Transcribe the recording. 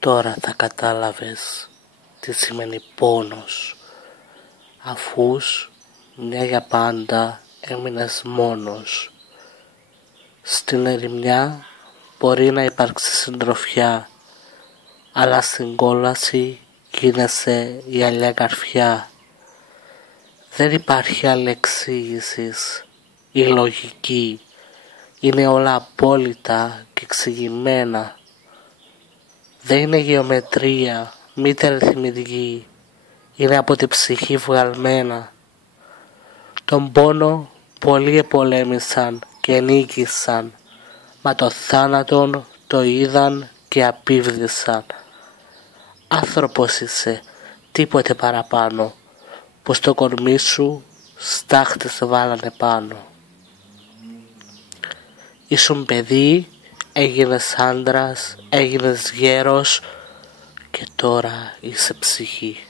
Τώρα θα κατάλαβες τι σημαίνει πόνος, αφούς μια για πάντα έμεινες μόνος. Στην ερημιά μπορεί να υπάρξει συντροφιά, αλλά στην κόλαση γίνεσαι η αλιά καρφιά. Δεν υπάρχει άλλη εξήγησης, η λογική είναι όλα απόλυτα και εξηγημένα. Δεν είναι γεωμετρία, μήτε αριθμητική, είναι από την ψυχή βγαλμένα. Τον πόνο πολλοί επολέμησαν και νίκησαν, μα το θάνατον το είδαν και απίβδισαν. Άνθρωπος είσαι, τίποτε παραπάνω, πως το κορμί σου στάχτες βάλανε πάνω. Ήσουν παιδί, έγινες άντρας, έγινες γέρος και τώρα είσαι ψυχή.